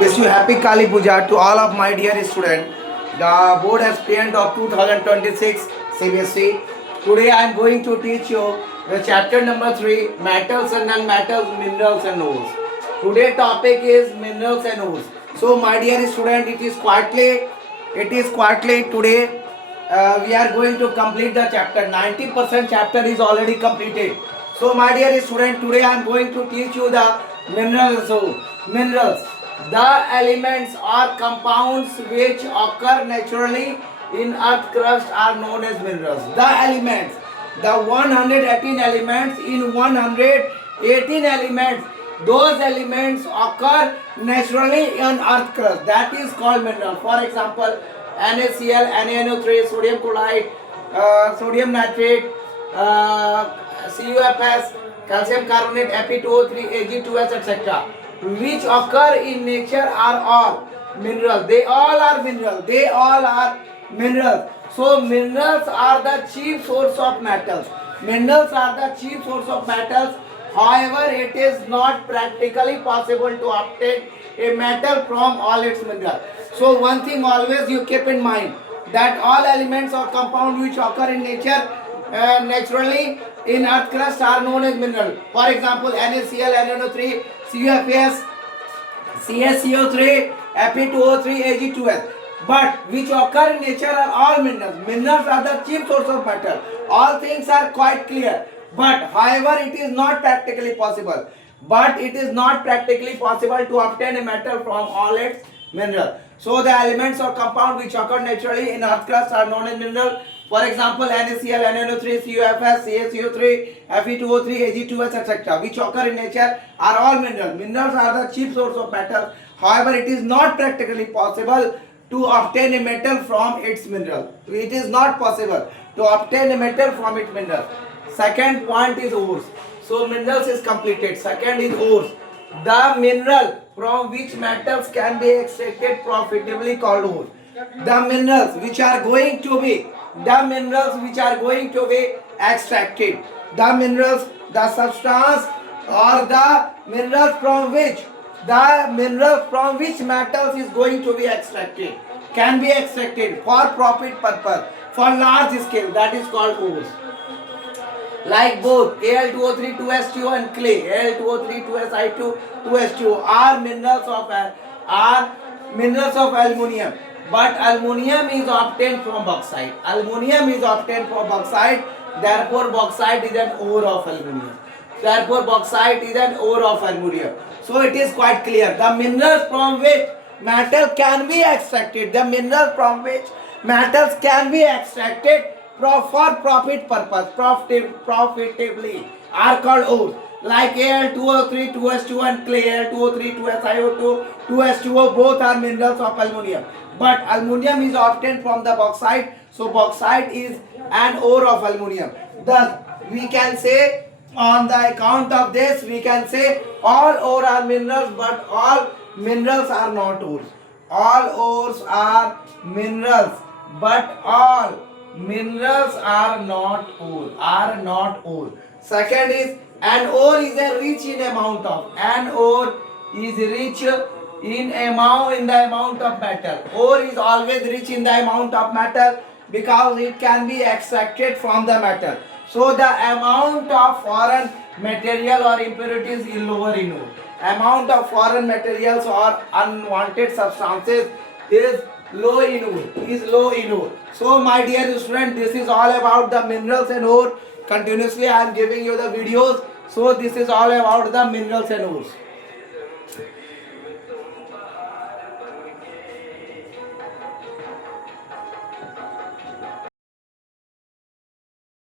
Wish you happy Kali Puja to all of my dear students. The board has parent of 2026 CBSE. Today I am going to teach you the chapter number 3, metals and non-metals, minerals and ores. Today topic is minerals and ores. So my dear student, it is quietly today. We are going to complete the chapter. 90% chapter is already completed. So my dear student, today I am going to teach you the minerals. So minerals, the elements or compounds which occur naturally in earth crust are known as minerals. The elements, the 118 elements, in 118 elements, those elements occur naturally in earth crust, that is called mineral. For example, NaCl, NaNO3, sodium chloride, sodium nitrate, CuFs, calcium carbonate, Fe2O3, Ag2S, etc., which occur in nature are all minerals. They all are minerals. They all are minerals. So minerals are the chief source of metals. Minerals are the chief source of metals. However, it is not practically possible to obtain a metal from all its minerals. So one thing always you keep in mind, that all elements or compounds which occur in nature naturally in earth crust are known as mineral. For example, NaCl, NaNO3, CuFs, CaCO3, Fe2O3, Ag2S. But which occur in nature are all minerals. Minerals are the chief source of metal. All things are quite clear. But however, it is not practically possible. To obtain a metal from all its minerals. So the elements or compounds which occur naturally in earth crust are known as mineral. For example, NaCl, NaNO3, CuFs, CaCO3, Fe2O3, Ag2S, etc., which occur in nature are all minerals. Minerals are the chief source of metal. However, it is not practically possible to obtain a metal from its mineral. It is not possible to obtain a metal from its mineral. Second point is ores. So minerals is completed. Second is ores. The mineral from which metals can be extracted profitably called ores. The minerals which are going to be extracted. The minerals, the substance or the minerals from which metals is going to be extracted, can be extracted for profit purpose, for large scale, that is called ores. Like both Al2O3, 2H2O and clay, Al2O3, 2Si2, 2H2O are minerals of aluminium. But aluminium is obtained from bauxite. Therefore bauxite is an ore of aluminium. So it is quite clear. The minerals from which metal can be extracted, for profit purpose, profitably, are called ores. Like Al2O3, 2H2O and clay, Al2O3, 2SiO2, 2H2O, both are minerals of aluminium. But aluminium is obtained from the bauxite, so bauxite is an ore of aluminium. Thus, we can say, on the account of this, we can say all ore are minerals, but all minerals are not ores. All ores are minerals, but all minerals are not ore. Second is, an ore is rich in amount of. An ore is rich in the amount of metal. Ore is always rich in the amount of metal because it can be extracted from the metal. So the amount of foreign material or impurities is lower in ore. Amount of foreign materials or unwanted substances is low in ore. So my dear student, this is all about the minerals and ore. Continuously I am giving you the videos. So this is all about the minerals and ores.